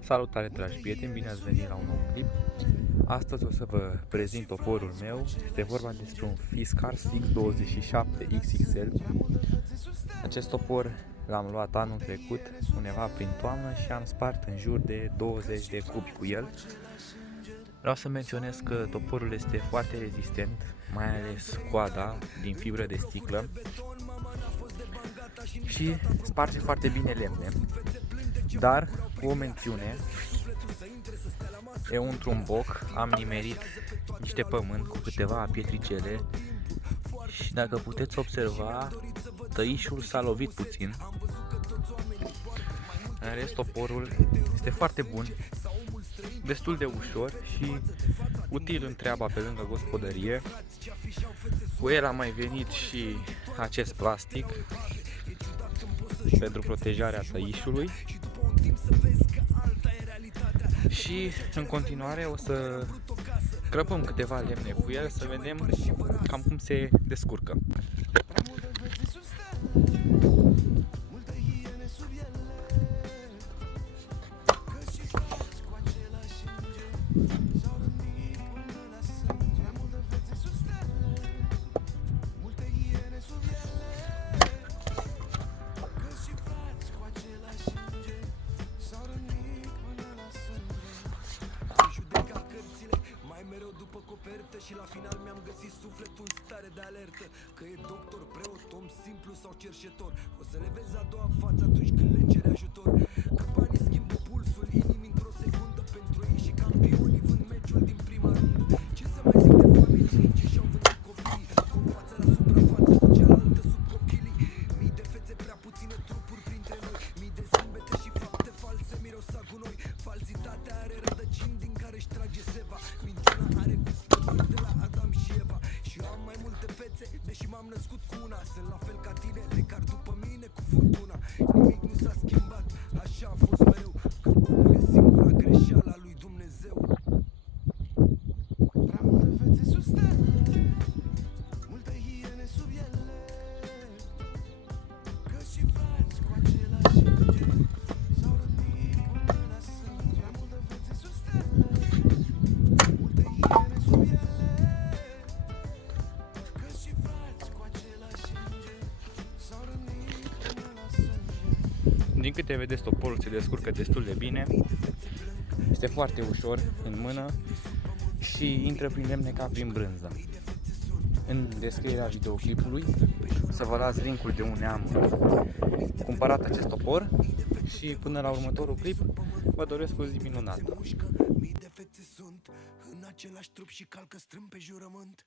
Salutare, dragi prieteni, bine ați venit la un nou clip. Astăzi o să vă prezint toporul meu. Este vorba despre un Fiskars X27 XXL. Acest topor l-am luat anul trecut, undeva prin toamnă, și am spart în jur de 20 de cubi cu el. Vreau să menționez că toporul este foarte rezistent, mai ales coada din fibră de sticlă, și sparge foarte bine lemne, dar cu o mențiune: eu într-un boc am nimerit niște pământ cu câteva pietricele și, dacă puteți observa, tăișul s-a lovit puțin. În rest, toporul este foarte bun, destul de ușor și util în treaba pe lângă gospodărie. Cu el a mai venit și acest plastic pentru protejarea tăișului. Și în continuare o să crăpăm câteva lemne cu el, să vedem cam cum se descurcă. Și la final mi-am găsit sufletul în stare de alertă, că e doctor, preot, om simplu sau cerșetor. O să le vezi a doua față atunci când le cere ajutor. Că banii schimbă pulsul inimii într-o secundă pentru ei și campionii vând meciul din prima rundă. Ce să mai zic de familii ce și-au vândut copiii, cu o față la suprafață, cu cealaltă sub cochilii. Mii de fețe, prea puține trupuri printre noi, mii de zâmbete și fapte false miros a gunoi. Falsitatea are rădăcini din care își trage seva, minciuna are gust de la Adam și Eva. Și eu am mai multe fețe, deși m-am născut cu una. Sunt la fel ca tine, le car după mine cu furtuna. Nimic nu s-a schimbat, așa a fost mereu, că omul e singura greșeală a lui Dumnezeu. Prea multe fețe sub stele, multe hiene sub ele, că și frați cu același înger s-au rănit până la sânge. Prea multe fețe sub stele, multe hiene sub ele, că și frați cu același înger s-au rănit până la sânge. Din câte vedeți, toporul se descurcă destul de bine, este foarte ușor în mână și intră prin lemne ca prin brânză. În descrierea videoclipului să vă las linkul de unde am cumpărat acest topor și până la următorul clip vă doresc o zi minunată. Mii de fețe sunt în același trup și calcă strâmb pe jurământ.